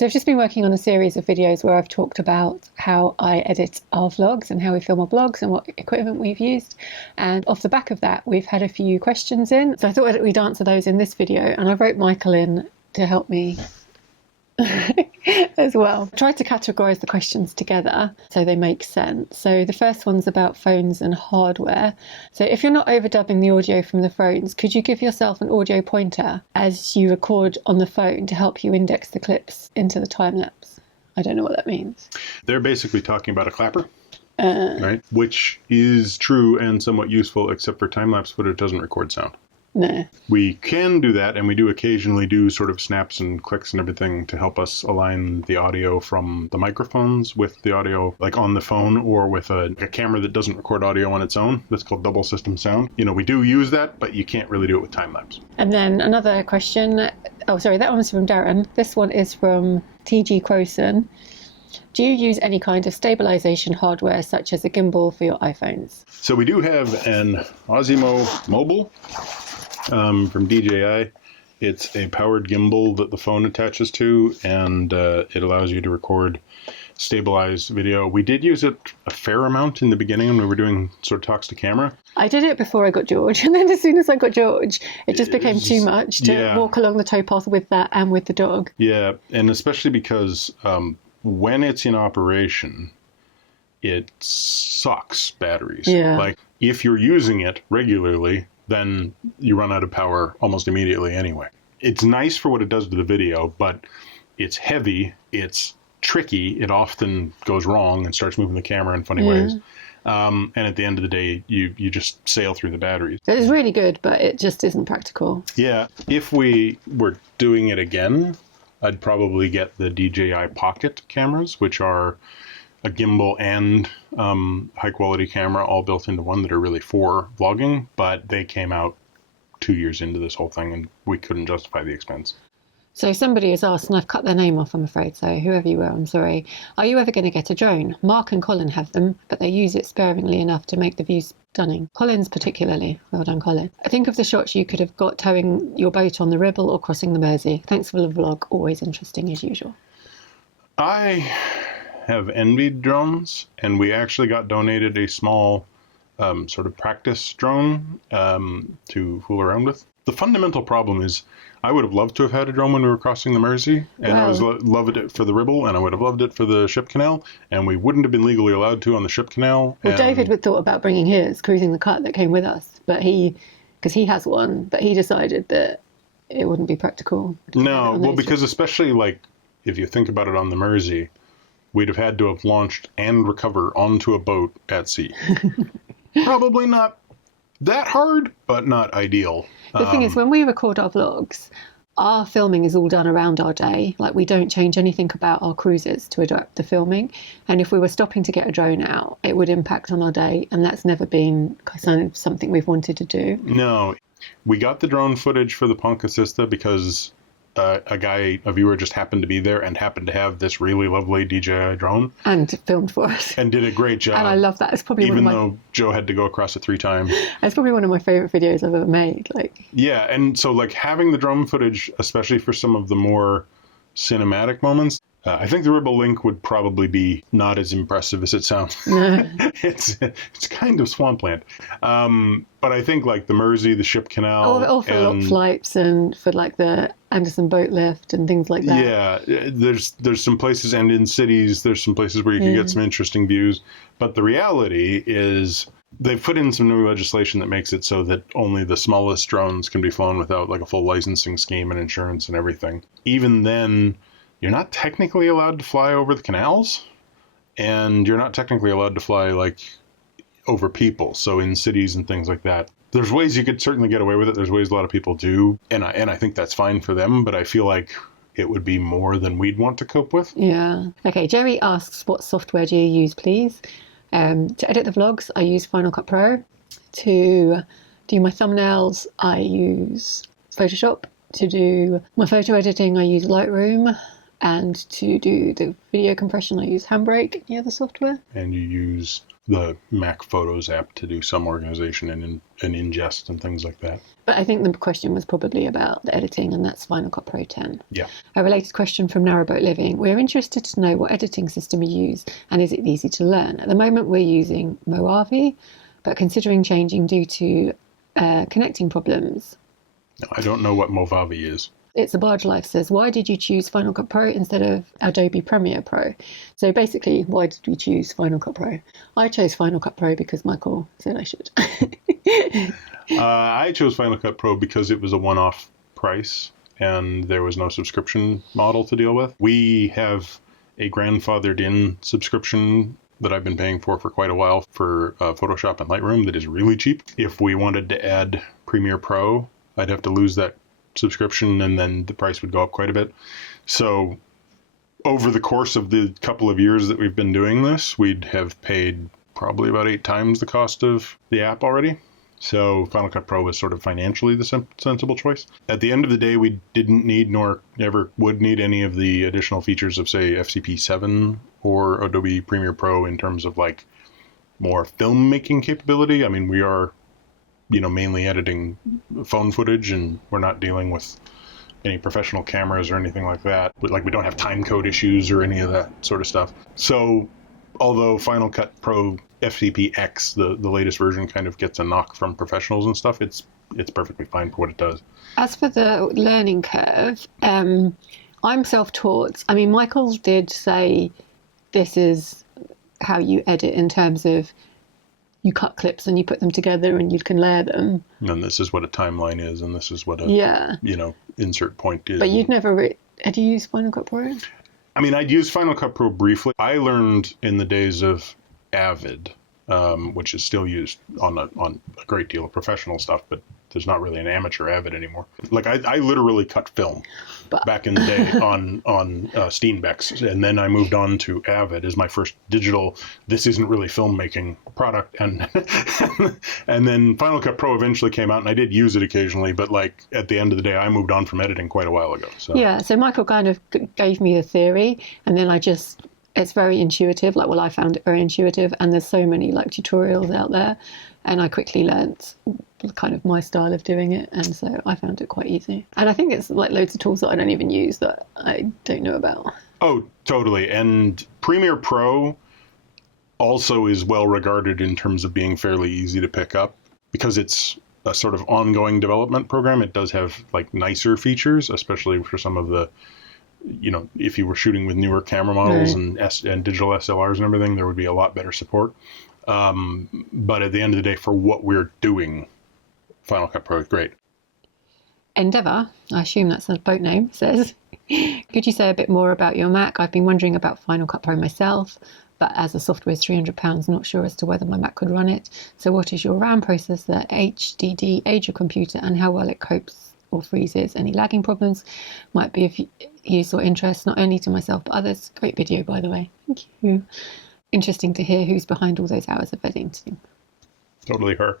So I've just been working on a series of videos where I've talked about how I edit our vlogs and how we film our vlogs and what equipment we've used. And off the back of that, we've had a few questions in. So I thought we'd answer those in this video. And I wrote Michael in to help me as well. I tried to categorise the questions together so they make sense. So the first one's about phones and hardware. So if you're not overdubbing the audio from the phones, could you give yourself an audio pointer as you record on the phone to help you index the clips into the time lapse? I don't know what that means. They're basically talking about a clapper, right? Which is true and somewhat useful, except for time-lapse footage doesn't record sound. No. We can do that, and we do occasionally do sort of snaps and clicks and everything to help us align the audio from the microphones with the audio like on the phone or with a camera that doesn't record audio on its own. That's called double system sound. You know, we do use that, but you can't really do it with time-lapse. And then another question. Oh, sorry, that one's from Darren. This one is from TG Croson. Do you use any kind of stabilization hardware, such as a gimbal for your iPhones? So we do have an Osmo Mobile from DJI. It's a powered gimbal that the phone attaches to, and it allows you to record stabilized video. We did use it a fair amount in the beginning when we were doing sort of talks to camera. I did it before I got George, and then as soon as I got George, it just became too much to walk along the towpath with that and with the dog. Yeah, and especially because when it's in operation, it sucks batteries. Yeah. Like, if you're using it regularly, then you run out of power almost immediately anyway. It's nice for what it does to the video, but it's heavy, it's tricky, it often goes wrong and starts moving the camera in funny ways. And at the end of the day, you just sail through the batteries. It's really good, but it just isn't practical. Yeah, if we were doing it again, I'd probably get the DJI Pocket cameras, which are a gimbal and high quality camera all built into one that are really for vlogging, but they came out 2 years into this whole thing and we couldn't justify the expense. So somebody has asked, and I've cut their name off, I'm afraid, so whoever you were, I'm sorry. Are you ever going to get a drone? Mark and Colin have them, but they use it sparingly enough to make the views stunning. Colin's particularly. Well done, Colin. I think of the shots you could have got towing your boat on the Ribble or crossing the Mersey. Thanks for the vlog. Always interesting as usual. I have envied drones, and we actually got donated a small sort of practice drone to fool around with. The fundamental problem is I would have loved to have had a drone when we were crossing the Mersey, and I was loved it for the Ribble, and I would have loved it for the ship canal, and we wouldn't have been legally allowed to on the ship canal. Well, David had thought about bringing his, cruising the cut that came with us, but because he has one, but he decided that it wouldn't be practical. No, well, because especially like if you think about it on the Mersey, we'd have had to have launched and recover onto a boat at sea. Probably not that hard, but not ideal. The thing is, when we record our vlogs, our filming is all done around our day. Like, we don't change anything about our cruises to adapt the filming. And if we were stopping to get a drone out, it would impact on our day. And that's never been kind of something we've wanted to do. No, we got the drone footage for the Ponca Sista because a viewer just happened to be there and happened to have this really lovely DJI drone. And filmed for us. And did a great job. And I love that. It's probably even though Joe had to go across it 3 times. It's probably one of my favourite videos I've ever made. Yeah, and so like having the drone footage, especially for some of the more cinematic moments, I think the Ribble link would probably be not as impressive as it sounds. No. It's kind of swampland. But I think like the Mersey, the ship canal. Or for lock flights and for like the Anderson boat lift and things like that. Yeah, there's some places, and in cities, there's some places where you can get some interesting views. But the reality is they've put in some new legislation that makes it so that only the smallest drones can be flown without like a full licensing scheme and insurance and everything. Even then, you're not technically allowed to fly over the canals, and you're not technically allowed to fly like over people. So in cities and things like that, there's ways you could certainly get away with it. There's ways a lot of people do, and I think that's fine for them. But I feel like it would be more than we'd want to cope with. Yeah. Okay. Jerry asks, "What software do you use, please?" To edit the vlogs, I use Final Cut Pro. To do my thumbnails, I use Photoshop. To do my photo editing, I use Lightroom. And to do the video compression, I use Handbrake. Any other software? And you use the Mac Photos app to do some organization and ingest and things like that. But I think the question was probably about the editing, and that's Final Cut Pro 10. Yeah. A related question from Narrowboat Living. We're interested to know what editing system you use, and is it easy to learn? At the moment, we're using Mojave, but considering changing due to connecting problems. I don't know what Mojave is. It's a Barge Life says, why did you choose Final Cut Pro instead of Adobe Premiere Pro? So basically, why did we choose Final Cut Pro? I chose Final Cut Pro because Michael said I should. I chose Final Cut Pro because it was a one-off price and there was no subscription model to deal with. We have a grandfathered-in subscription that I've been paying for quite a while for Photoshop and Lightroom that is really cheap. If we wanted to add Premiere Pro, I'd have to lose that subscription and then the price would go up quite a bit. So over the course of the couple of years that we've been doing this, we'd have paid probably about 8 times the cost of the app already. So Final Cut Pro was sort of financially the sensible choice. At the end of the day, we didn't need nor ever would need any of the additional features of, say, FCP7 or Adobe Premiere Pro in terms of like more filmmaking capability. I mean, we are mainly editing phone footage, and we're not dealing with any professional cameras or anything like that. We don't have time code issues or any of that sort of stuff. So although Final Cut Pro FCPX, the latest version, kind of gets a knock from professionals and stuff, it's perfectly fine for what it does. As for the learning curve, I'm self-taught. I mean, Michael did say this is how you edit in terms of you cut clips and you put them together and you can layer them. And this is what a timeline is, and this is what a insert point is. But you'd never had you used Final Cut Pro? I mean, I'd used Final Cut Pro briefly. I learned in the days of Avid, which is still used on a great deal of professional stuff, but there's not really an amateur Avid anymore. Like I literally cut film back in the day on Steenbeck's, and then I moved on to Avid as my first digital. This isn't really filmmaking product, and and then Final Cut Pro eventually came out, and I did use it occasionally. But like at the end of the day, I moved on from editing quite a while ago. So yeah, so Michael kind of gave me a theory, and then it's very intuitive. I found it very intuitive, and there's so many tutorials out there, and I quickly learnt kind of my style of doing it, and so I found it quite easy. And I think it's loads of tools that I don't even use that I don't know about. Oh, totally. And Premiere Pro also is well regarded in terms of being fairly easy to pick up because it's a sort of ongoing development program. It does have nicer features, especially for some of the if you were shooting with newer camera models and digital SLRs and everything, there would be a lot better support. But at the end of the day, for what we're doing, Final Cut Pro is great. Endeavour, I assume that's a boat name, says, could you say a bit more about your Mac? I've been wondering about Final Cut Pro myself, but as the software is £300, not sure as to whether my Mac could run it. So what is your RAM processor, HDD, age of computer, and how well it copes or freezes? Any lagging problems might be of use or interest, not only to myself but others. Great video, by the way. Thank you. Interesting to hear who's behind all those hours of editing. Totally her.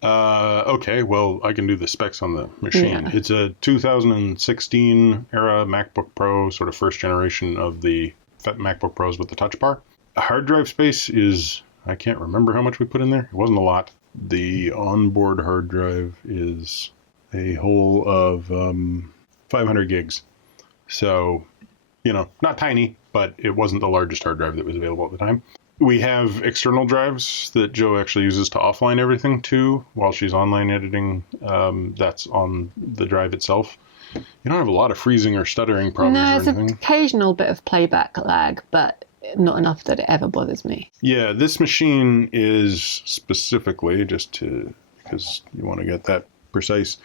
Okay, well, I can do the specs on the machine. Yeah. It's a 2016 era MacBook Pro, sort of first generation of the MacBook Pros with the touch bar. A hard drive space is, I can't remember how much we put in there. It wasn't a lot. The onboard hard drive is a whole of 500 gigs. So, not tiny, but it wasn't the largest hard drive that was available at the time. We have external drives that Joe actually uses to offline everything to while she's online editing. That's on the drive itself. You don't have a lot of freezing or stuttering problems or anything. No, it's an occasional bit of playback lag, but not enough that it ever bothers me. Yeah, this machine is specifically, because you want to get that precise,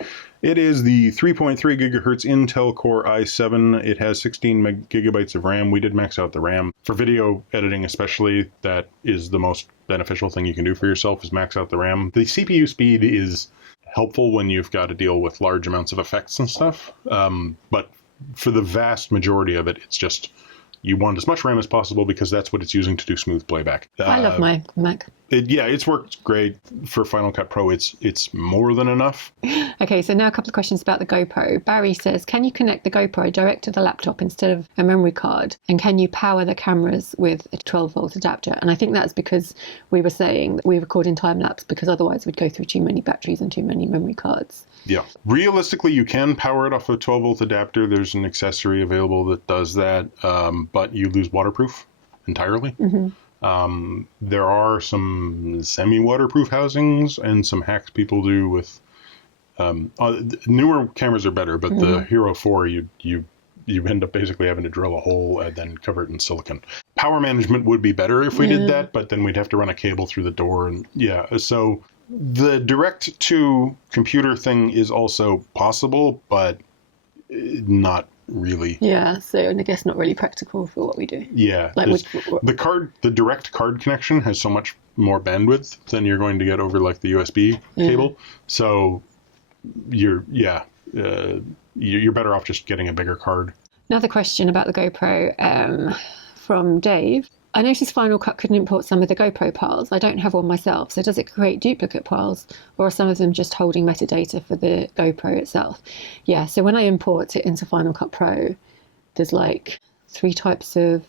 it is the 3.3 gigahertz Intel Core i7. It has 16 gigabytes of RAM. We did max out the RAM. For video editing especially, that is the most beneficial thing you can do for yourself, is max out the RAM. The CPU speed is helpful when you've got to deal with large amounts of effects and stuff. But for the vast majority of it, it's just you want as much RAM as possible because that's what it's using to do smooth playback. I love my Mac. It's worked great for Final Cut Pro. It's more than enough. Okay, so now a couple of questions about the GoPro. Barry says, can you connect the GoPro direct to the laptop instead of a memory card? And can you power the cameras with a 12-volt adapter? And I think that's because we were saying that we record in time-lapse because otherwise we'd go through too many batteries and too many memory cards. Yeah. Realistically, you can power it off a 12-volt adapter. There's an accessory available that does that, but you lose waterproof entirely. Mm-hmm. There are some semi-waterproof housings and some hacks people do with newer cameras are better, but the Hero 4 you end up basically having to drill a hole and then cover it in silicon. Power management would be better if we did that, but then we'd have to run a cable through the door, and so the direct to computer thing is also possible, but not really. Yeah, so and I guess not really practical for what we do. Yeah, like the direct card connection has so much more bandwidth than you're going to get over like the USB cable. So you're better off just getting a bigger card. Another question about the GoPro from Dave. I noticed Final Cut couldn't import some of the GoPro files. I don't have one myself, so does it create duplicate files, or are some of them just holding metadata for the GoPro itself? Yeah, so when I import it into Final Cut Pro, there's like 3 types of...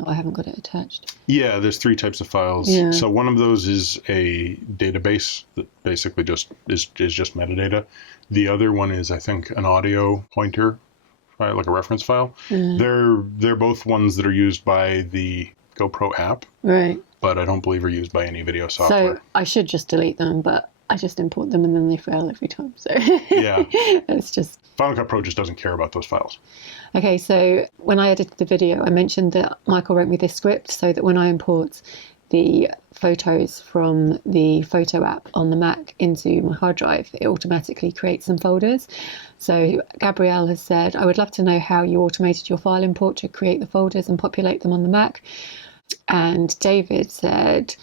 Oh, I haven't got it attached. Yeah, there's 3 types of files. Yeah. So one of those is a database that basically just is just metadata. The other one is, I think, an audio pointer, right, like a reference file. They're both ones that are used by the GoPro app, right? But I don't believe are used by any video software. So I should just delete them, but I just import them and then they fail every time. So yeah, it's just Final Cut Pro just doesn't care about those files. Okay, so when I edited the video, I mentioned that Michael wrote me this script so that when I import the photos from the photo app on the Mac into my hard drive, it automatically creates some folders. So Gabrielle has said, I would love to know how you automated your file import to create the folders and populate them on the Mac. And David said,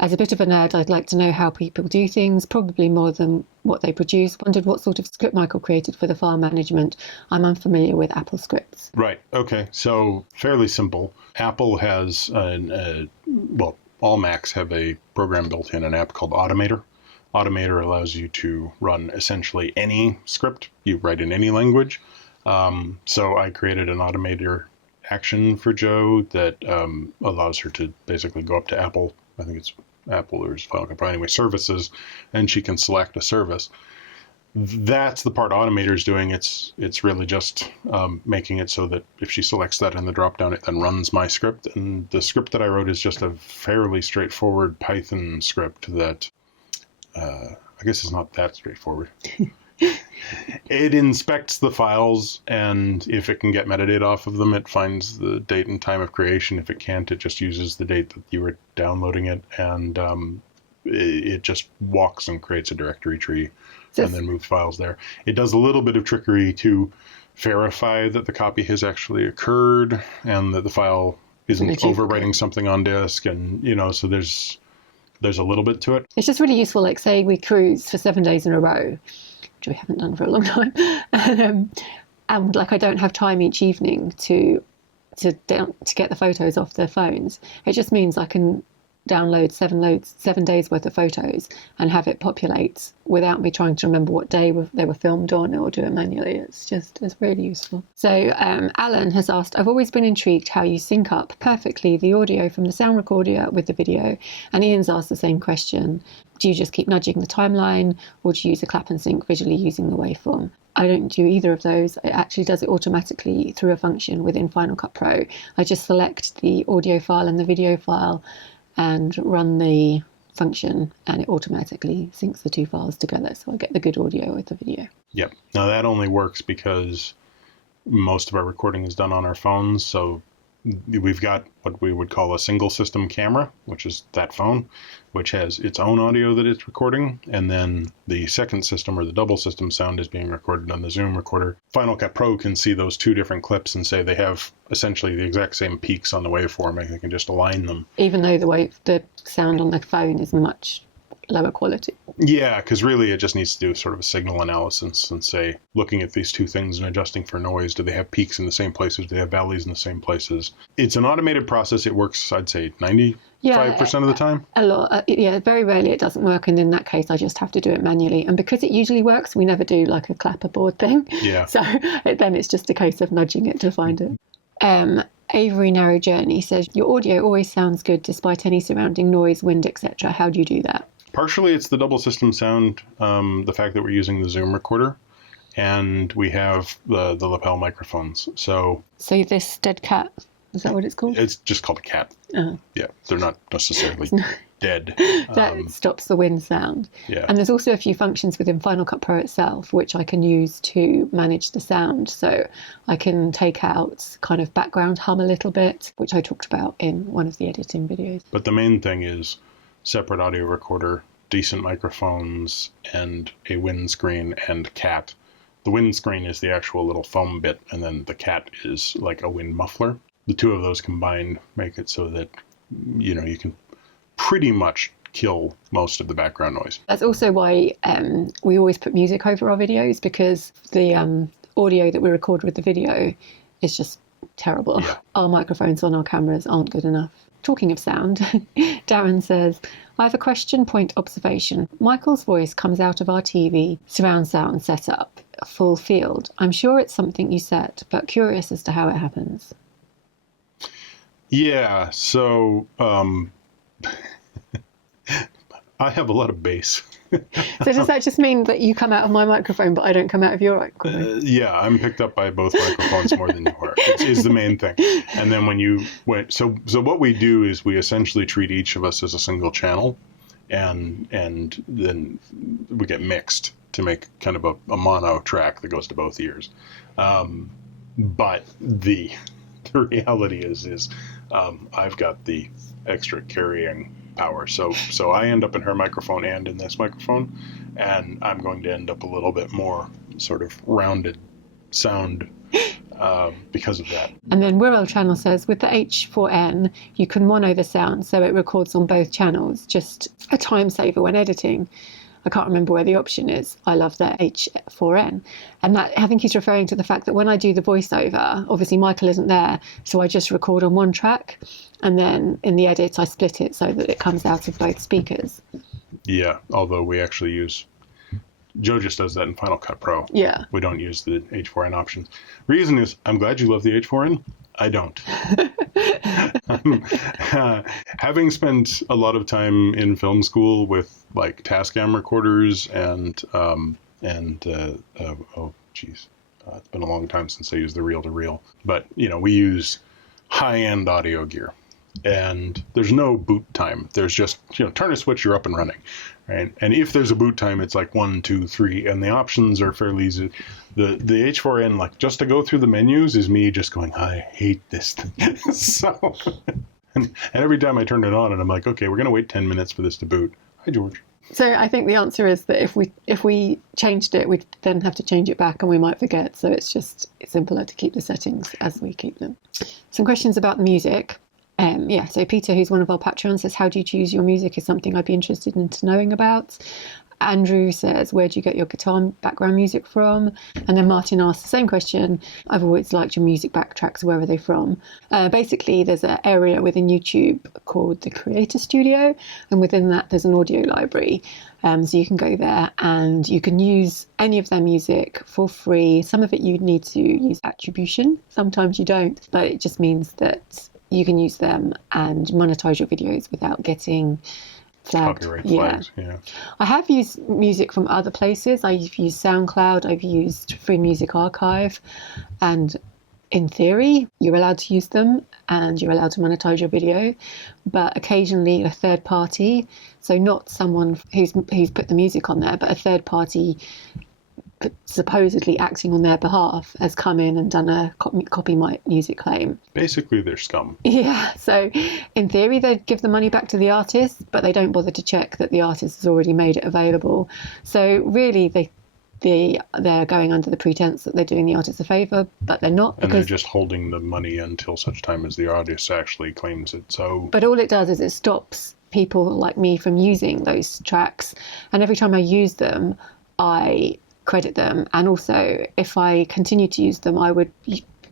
as a bit of a nerd, I'd like to know how people do things, probably more than what they produce. Wondered what sort of script Michael created for the file management. I'm unfamiliar with Apple scripts. Right. Okay. So fairly simple. Apple has, all Macs have a program built in, an app called Automator. Automator allows you to run essentially any script you write in any language. So I created an Automator action for Joe that allows her to basically go up to Apple. I think it's Apple or Final Cut Pro, anyway, services, and she can select a service. That's the part Automator is doing. It's really just making it so that if she selects that in the dropdown, it then runs my script. And the script that I wrote is just a fairly straightforward Python script that I guess is not that straightforward. It inspects the files, and if it can get metadata off of them, it finds the date and time of creation. If it can't, it just uses the date that you were downloading it, and it just walks and creates a directory tree and then moves files there. It does a little bit of trickery to verify that the copy has actually occurred and that the file isn't overwriting something on disk, and so there's a little bit to it. It's just really useful, like say we cruise for 7 days in a row, which we haven't done for a long time, and like I don't have time each evening to get the photos off their phones. It just means I can download 7 days worth of photos and have it populate without me trying to remember what day they were filmed on or do it manually. It's really useful. So Alan has asked, I've always been intrigued how you sync up perfectly the audio from the sound recorder with the video. And Ian's asked the same question. Do you just keep nudging the timeline, or do you use a clap and sync visually using the waveform? I don't do either of those. It actually does it automatically through a function within Final Cut Pro. I just select the audio file and the video file and run the function, and it automatically syncs the 2 files together. So I get the good audio with the video. Yep. Now that only works because most of our recording is done on our phones. So we've got what we would call a single system camera, which is that phone, which has its own audio that it's recording. And then the second system, or the double system sound, is being recorded on the Zoom recorder. Final Cut Pro can see those 2 different clips and say they have essentially the exact same peaks on the waveform, and they can just align them. Even though the sound on the phone is much lower quality. Yeah, because really it just needs to do sort of a signal analysis and say, looking at these 2 things and adjusting for noise, do they have peaks in the same places? Do they have valleys in the same places? It's an automated process. It works, I'd say, Yeah, 5% of the time? a lot. Yeah, very rarely it doesn't work, and in that case, I just have to do it manually. And because it usually works, we never do like a clapperboard thing. Yeah. So then it's just a case of nudging it to find it. Avery Narrow Journey says, your audio always sounds good despite any surrounding noise, wind, etc. How do you do that? Partially, it's the double system sound, the fact that we're using the Zoom recorder, and we have the lapel microphones. So this dead cat, is that what it's called? it's just called a cat. Yeah, they're not necessarily dead. That stops the wind sound. Yeah. And there's also a few functions within Final Cut Pro itself which I can use to manage the sound. So I can take out kind of background hum a little bit, which I talked about in one of the editing videos. But the main thing is separate audio recorder, decent microphones, and a windscreen and cat. The windscreen is the actual little foam bit, and then the cat is like a wind muffler. The two of those combined make it so that, you can pretty much kill most of the background noise. That's also why we always put music over our videos, because the audio that we record with the video is just terrible. Yeah. Our microphones on our cameras aren't good enough. Talking of sound, Darren says, I have a question, point, observation. Michael's voice comes out of our TV surround sound setup, full field. I'm sure it's something you set, but curious as to how it happens. Yeah, so I have a lot of bass. So does that just mean that you come out of my microphone, but I don't come out of your microphone? Yeah, I'm picked up by both microphones more than you are. Is the main thing. And then so what we do is we essentially treat each of us as a single channel, and then we get mixed to make kind of a mono track that goes to both ears. But the reality is I've got the extra carrying power. So I end up in her microphone and in this microphone, and I'm going to end up a little bit more sort of rounded sound because of that. And then Wirral Channel says, with the H4n, you can mono the sound so it records on both channels. Just a time saver when editing. I can't remember where the option is. I love the H4n. And that, I think he's referring to the fact that when I do the voiceover, obviously Michael isn't there, so I just record on one track, and then in the edit I split it so that it comes out of both speakers. Yeah, although we actually use... Joe just does that in Final Cut Pro. Yeah. We don't use the H4n options. Reason is, I'm glad you love the H4n. I don't. Having spent a lot of time in film school with like Tascam recorders and it's been a long time since I used the reel-to-reel. But we use high-end audio gear, and there's no boot time. There's just turn a switch, you're up and running, right? And if there's a boot time, it's like 1, 2, 3, and the options are fairly easy. The H4n, like, just to go through the menus is me just going, I hate this thing. So, and every time I turn it on and I'm like, okay, we're going to wait 10 minutes for this to boot. Hi, George. So I think the answer is that if we changed it, we'd then have to change it back and we might forget. So it's simpler to keep the settings as we keep them. Some questions about the music. So Peter, who's one of our patrons, says, how do you choose your music is something I'd be interested in knowing about. Andrew says, where do you get your guitar background music from? And then Martin asks the same question. I've always liked your music backtracks. Where are they from? Basically, there's an area within YouTube called the Creator Studio. And within that, there's an audio library. So you can go there and you can use any of their music for free. Some of it you need to use attribution. Sometimes you don't. But it just means that you can use them and monetize your videos without getting flagged. Copyright flags, yeah. I have used music from other places. I've used SoundCloud, I've used Free Music Archive, and in theory, you're allowed to use them and you're allowed to monetize your video, but occasionally a third party, so not someone who's put the music on there, but a third party supposedly acting on their behalf has come in and done a copy my music claim. Basically, they're scum. Yeah, so in theory they'd give the money back to the artist, but they don't bother to check that the artist has already made it available. So really they're going under the pretense that they're doing the artist a favour, but they're not. And they're just holding the money until such time as the artist actually claims it. So, but all it does is it stops people like me from using those tracks, and every time I use them, I credit them. And also, if I continue to use them, I would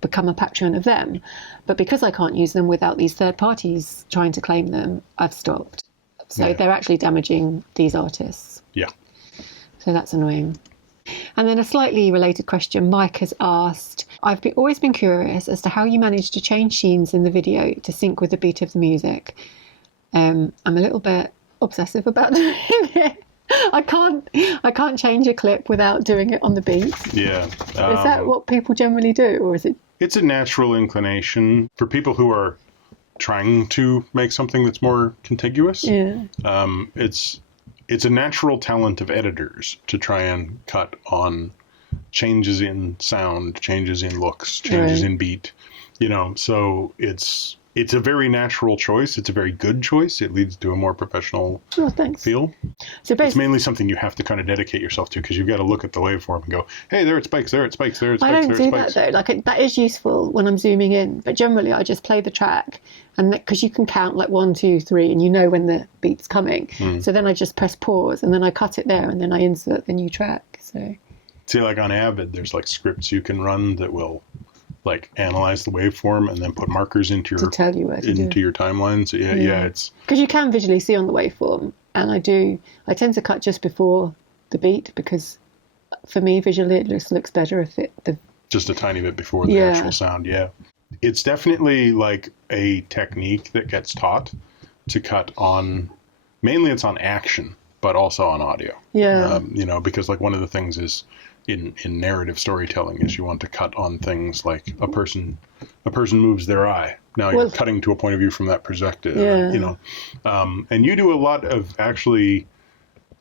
become a patron of them. But because I can't use them without these third parties trying to claim them, I've stopped. So they're actually damaging these artists. Yeah. So that's annoying. And then a slightly related question, Mike has asked, always been curious as to how you manage to change scenes in the video to sync with the beat of the music. I'm a little bit obsessive about doing it. I can't change a clip without doing it on the beat. Yeah. Is that what people generally do, or is it? It's a natural inclination for people who are trying to make something that's more contiguous. Yeah. It's a natural talent of editors to try and cut on changes in sound, changes in looks, changes in beat. So it's a very natural choice. It's a very good choice. It leads to a more professional feel. So it's mainly something you have to kind of dedicate yourself to, because you've got to look at the waveform and go, hey, there it spikes, there it spikes, there it spikes, I don't do that though. Like that is useful when I'm zooming in, but generally I just play the track, and because you can count like 1, 2, 3, and you know when the beat's coming. So then I just press pause, and then I cut it there, and then I insert the new track. So see, like on Avid, there's like scripts you can run that will like analyze the waveform and then put markers into your your timeline. So it's because you can visually see on the waveform, and I tend to cut just before the beat, because for me visually it just looks better if just a tiny bit before the actual sound. Yeah, it's definitely like a technique that gets taught to cut on, mainly it's on action, but also on audio. Because like one of the things is in narrative storytelling is you want to cut on things like a person moves their eye. Now you're cutting to a point of view from that perspective, and you do a lot of actually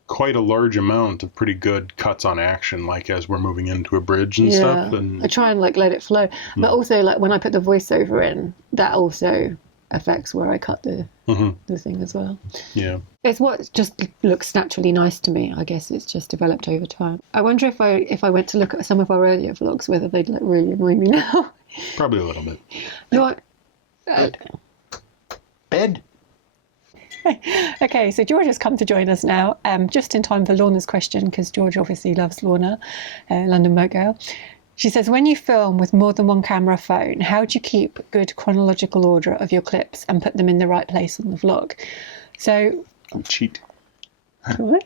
quite a large amount of pretty good cuts on action, like as we're moving into a bridge and stuff. And I try and like let it flow, but also like when I put the voiceover in, that also affects where I cut the thing as well. Yeah. It's what just looks naturally nice to me. I guess it's just developed over time. I wonder if I went to look at some of our earlier vlogs, whether they'd like really annoy me now. Probably a little bit. No, Bed. Okay, so George has come to join us now, just in time for Lorna's question, because George obviously loves Lorna, London Moat Girl. She says, when you film with more than one camera phone, how do you keep good chronological order of your clips and put them in the right place on the vlog? So... cheat. What?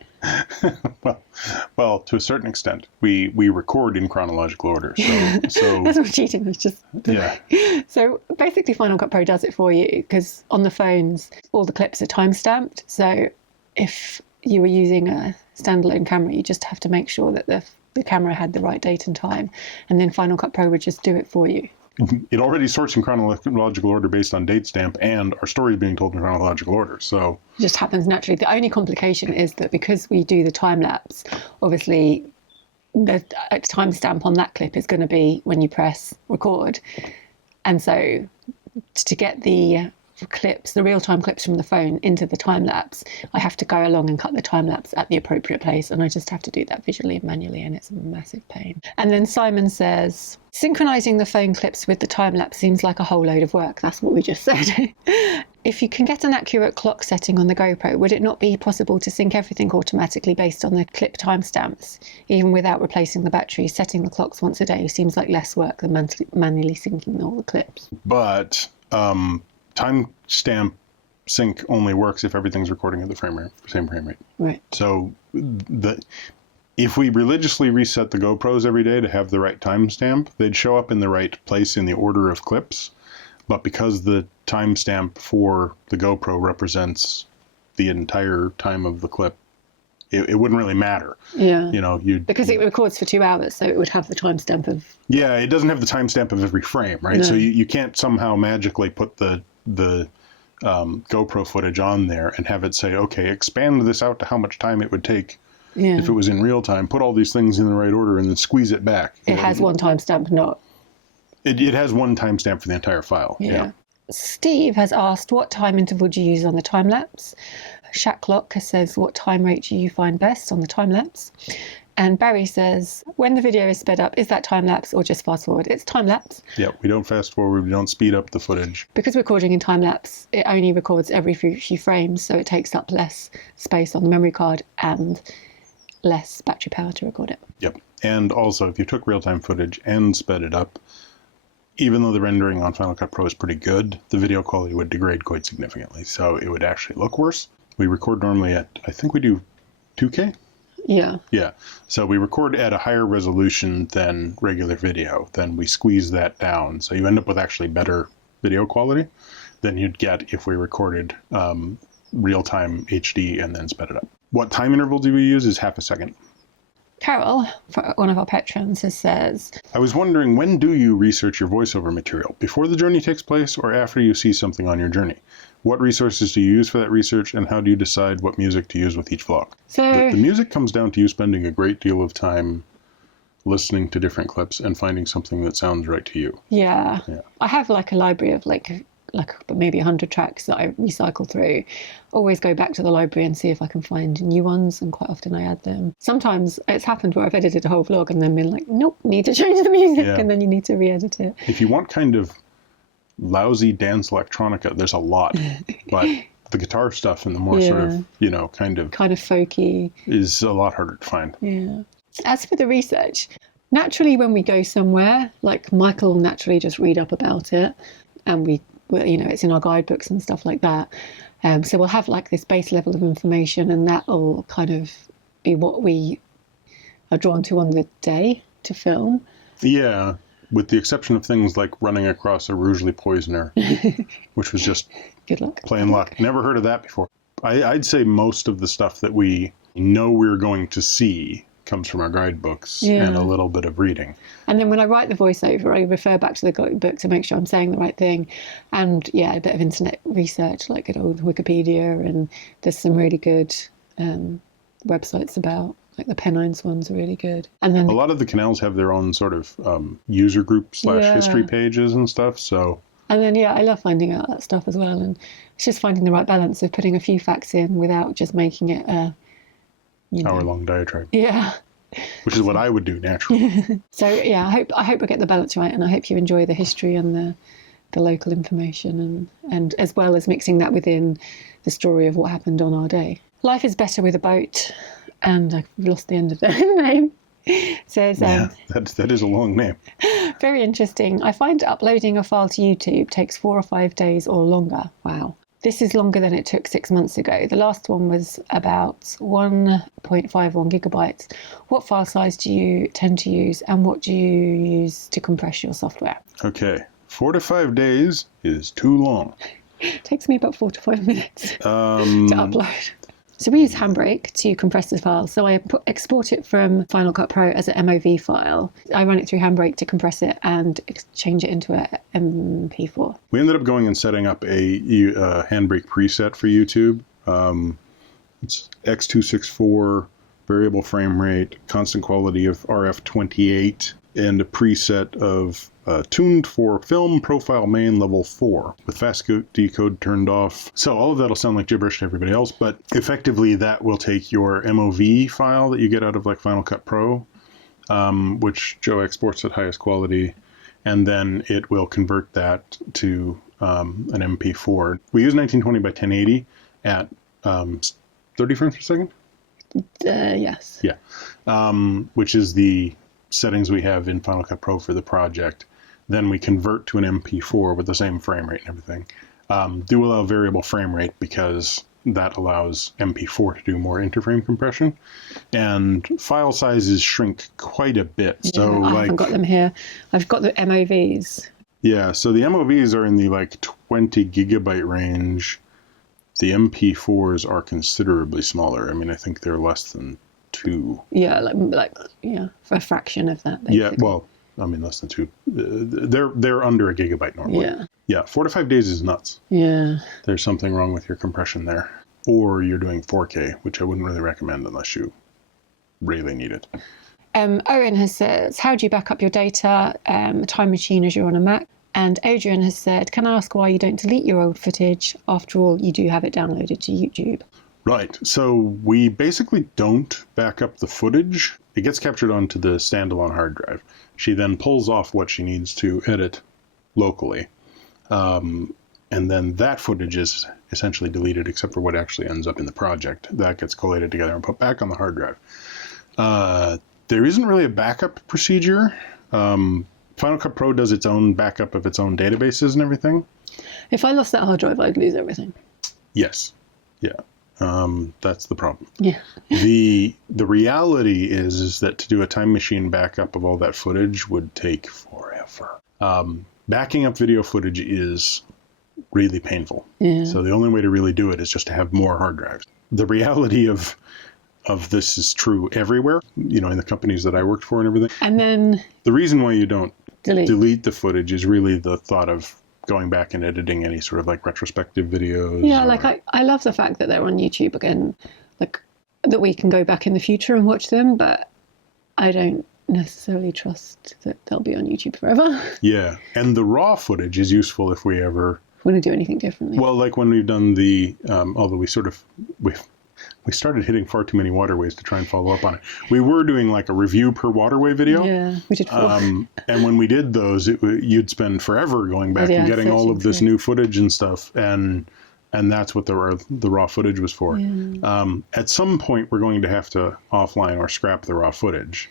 well, to a certain extent, we record in chronological order. So that's not cheating. It's just So basically, Final Cut Pro does it for you, because on the phones, all the clips are time stamped. So if you were using a standalone camera, you just have to make sure that the camera had the right date and time, and then Final Cut Pro would just do it for you. It already sorts in chronological order based on date stamp, and our story is being told in chronological order. So it just happens naturally. The only complication is that because we do the time lapse, obviously the timestamp on that clip is going to be when you press record, and so to get the clips, the real-time clips from the phone into the time lapse, I have to go along and cut the time lapse at the appropriate place, and I just have to do that visually and manually, and it's a massive pain. And then Simon says, synchronizing the phone clips with the time lapse seems like a whole load of work. That's what we just said. If you can get an accurate clock setting on the GoPro, would it not be possible to sync everything automatically based on the clip timestamps, even without replacing the battery? Setting the clocks once a day seems like less work than manually syncing all the clips. But timestamp sync only works if everything's recording at the same frame rate. Right. So if we religiously reset the GoPros every day to have the right timestamp, they'd show up in the right place in the order of clips. But because the timestamp for the GoPro represents the entire time of the clip, it wouldn't really matter. Yeah. Because it records for 2 hours, so it would have the timestamp of... Yeah, it doesn't have the timestamp of every frame, right? No. So you can't somehow magically put the GoPro footage on there and have it say, okay, expand this out to how much time it would take if it was in real time. Put all these things in the right order and then squeeze it back. It has one timestamp, not... It has one timestamp for the entire file. Yeah. Steve has asked, what time interval do you use on the time lapse? Shacklock says, what time rate do you find best on the time lapse? And Barry says, when the video is sped up, is that time lapse or just fast forward? It's time lapse. Yeah, we don't fast forward, we don't speed up the footage. Because we're recording in time lapse, it only records every few frames, so it takes up less space on the memory card and less battery power to record it. Yep. And also, if you took real-time footage and sped it up, even though the rendering on Final Cut Pro is pretty good, the video quality would degrade quite significantly. So it would actually look worse. We record normally at, I think we do 2K? Yeah. Yeah. So we record at a higher resolution than regular video. Then we squeeze that down. So you end up with actually better video quality than you'd get if we recorded real-time HD and then sped it up. What time interval do we use is half a second. Carol, one of our patrons, says, I was wondering, when do you research your voiceover material? Before the journey takes place or after you see something on your journey? What resources do you use for that research, and how do you decide what music to use with each vlog? So The music comes down to you spending a great deal of time listening to different clips and finding something that sounds right to you. Yeah. I have like a library of like maybe 100 tracks that I recycle through. Always go back to the library and see if I can find new ones, and quite often I add them. Sometimes it's happened where I've edited a whole vlog and then been like, nope, need to change the music, and then you need to re-edit it. If you want kind of lousy dance electronica, there's a lot, but the guitar stuff and the more sort of, kind of folky is a lot harder to find. Yeah. As for the research, naturally when we go somewhere, like Michael will naturally just read up about it, and it's in our guidebooks and stuff like that. So we'll have like this base level of information, and that will kind of be what we are drawn to on the day to film. Yeah, with the exception of things like running across a Rougeley poisoner, which was just good luck. Plain luck. Never heard of that before. I'd say most of the stuff that we know we're going to see comes from our guidebooks and a little bit of reading. And then when I write the voiceover, I refer back to the guidebook to make sure I'm saying the right thing. And a bit of internet research, like good old Wikipedia, and there's some really good websites about, like the Pennines ones are really good. And then a lot of the canals have their own sort of user group / history pages and stuff. So. And then, I love finding out that stuff as well. And it's just finding the right balance of putting a few facts in without just making it a hour-long diatribe. Yeah. Which is what I would do naturally. So, I hope I get the balance right, and I hope you enjoy the history and the local information, and as well as mixing that within the story of what happened on our day. Life is better with a boat, and I've lost the end of the name. Says, that is a long name. Very interesting. I find uploading a file to YouTube takes 4 or 5 days or longer. Wow. This is longer than it took 6 months ago. The last one was about 1.51 gigabytes. What file size do you tend to use, and what do you use to compress your software? Okay, 4 to 5 days is too long. It takes me about 4 to 5 minutes to upload. So we use Handbrake to compress the file. So I export it from Final Cut Pro as an MOV file. I run it through Handbrake to compress it and change it into a MP4. We ended up going and setting up a Handbrake preset for YouTube. It's X264, variable frame rate, constant quality of RF28, and a preset of tuned for film profile main level 4 with fast decode turned off. So all of that will sound like gibberish to everybody else, but effectively that will take your MOV file that you get out of like Final Cut Pro, which Joe exports at highest quality, and then it will convert that to an MP4. We use 1920 by 1080 at 30 frames per second? Yes. Yeah. Which is the settings we have in Final Cut Pro for the project. Then we convert to an MP4 with the same frame rate and everything. Do allow variable frame rate because that allows MP4 to do more interframe compression. And file sizes shrink quite a bit. So I haven't got them here. I've got the MOVs. Yeah, so the MOVs are in the like 20 gigabyte range. The MP4s are considerably smaller. I mean, I think they're less than 2. Yeah, for a fraction of that. Basically. Yeah, well, I mean, less than 2. They're under a gigabyte normally. Yeah, 4 to 5 days is nuts. Yeah. There's something wrong with your compression there. Or you're doing 4K, which I wouldn't really recommend unless you really need it. Owen has said, how do you back up your data? Time Machine as you're on a Mac. And Adrian has said, can I ask why you don't delete your old footage? After all, you do have it downloaded to YouTube. Right. So we basically don't back up the footage. It gets captured onto the standalone hard drive. She then pulls off what she needs to edit locally. And then that footage is essentially deleted except for what actually ends up in the project. That gets collated together and put back on the hard drive. There isn't really a backup procedure. Final Cut Pro does its own backup of its own databases and everything. If I lost that hard drive, I'd lose everything. Yes. Yeah. That's the problem. Yeah. The reality is that to do a time machine backup of all that footage would take forever. Backing up video footage is really painful. Yeah. So the only way to really do it is just to have more hard drives. The reality of this is true everywhere, you know, in the companies that I worked for and everything. And then The reason why you don't delete the footage is really the thought of going back and editing any sort of like retrospective videos. Yeah, like I love the fact that they're on YouTube again, like that we can go back in the future and watch them, but I don't necessarily trust that they'll be on YouTube forever. Yeah, and the raw footage is useful if we ever Want to do anything differently. well, like when we've done the although we started hitting far too many waterways to try and follow up on it. We were doing like a review per waterway video. Yeah, we did 4. And when we did those, you'd spend forever going back and getting all of this new footage and stuff, and that's what the raw footage was for. Yeah. At some point, we're going to have to offline or scrap the raw footage.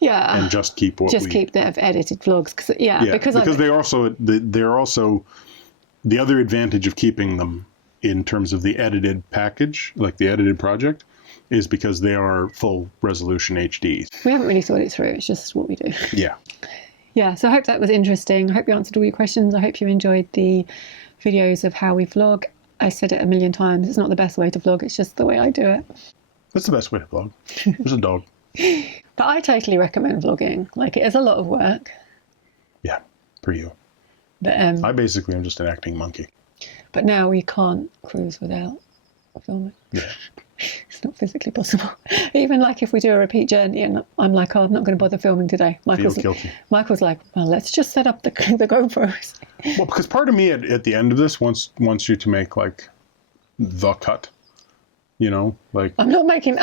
Yeah, and just keep keep the edited vlogs because because they're also the other advantage of keeping them in terms of the edited package, like the edited project, is because they are full resolution HD. We haven't really thought it through. It's just what we do. Yeah. Yeah, so I hope that was interesting. I hope you answered all your questions. I hope you enjoyed the videos of how we vlog. I said it a million times. It's not the best way to vlog. It's just the way I do it. That's the best way to vlog. There's a dog. But I totally recommend vlogging. Like, it is a lot of work. Yeah, for you. But I basically am just an acting monkey. But now we can't cruise without filming. Yeah. It's not physically possible. Even like if we do a repeat journey and I'm like, oh, I'm not going to bother filming today. Michael's like, well, let's just set up the GoPros. Well, because part of me at the end of this wants you to make like the cut. You know, like I'm not making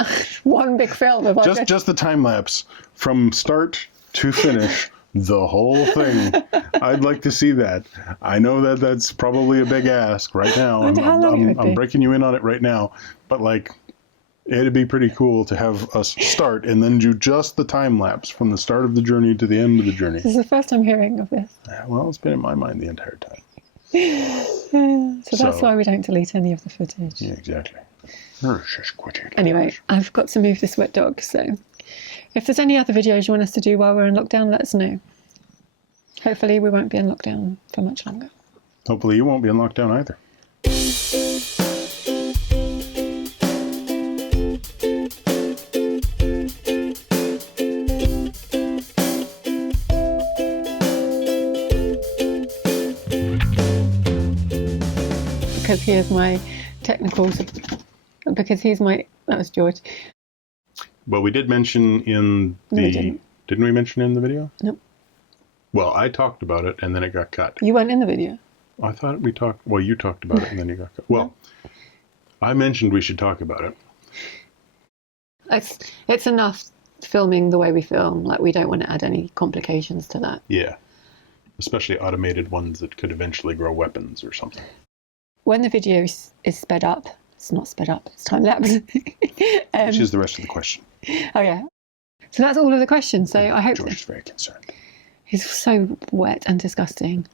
one big film. Just the time lapse from start to finish. The whole thing. I'd like to see that. I know that that's probably a big ask right now. I'm breaking you in on it right now. But like, it'd be pretty cool to have us start and then do just the time lapse from the start of the journey to the end of the journey. This is the first I'm hearing of this. Well, it's been in my mind the entire time. Yeah, so that's why we don't delete any of the footage. Yeah, exactly. Anyway, I've got to move this wet dog, so if there's any other videos you want us to do while we're in lockdown, let us know. Hopefully we won't be in lockdown for much longer. Hopefully you won't be in lockdown either. Because he is my technical... That was George. Well, we did mention in the... Didn't we mention in the video? Nope. Well, I talked about it and then it got cut. You weren't in the video. I thought we talked... Well, you talked about it and then you got cut. Well, I mentioned we should talk about it. It's enough filming the way we film. Like, we don't want to add any complications to that. Yeah. Especially automated ones that could eventually grow weapons or something. When the video is sped up, it's not sped up, it's time-lapse. Which is the rest of the question. Oh, yeah. So that's all of the questions. So I hope... George is very concerned. He's so wet and disgusting.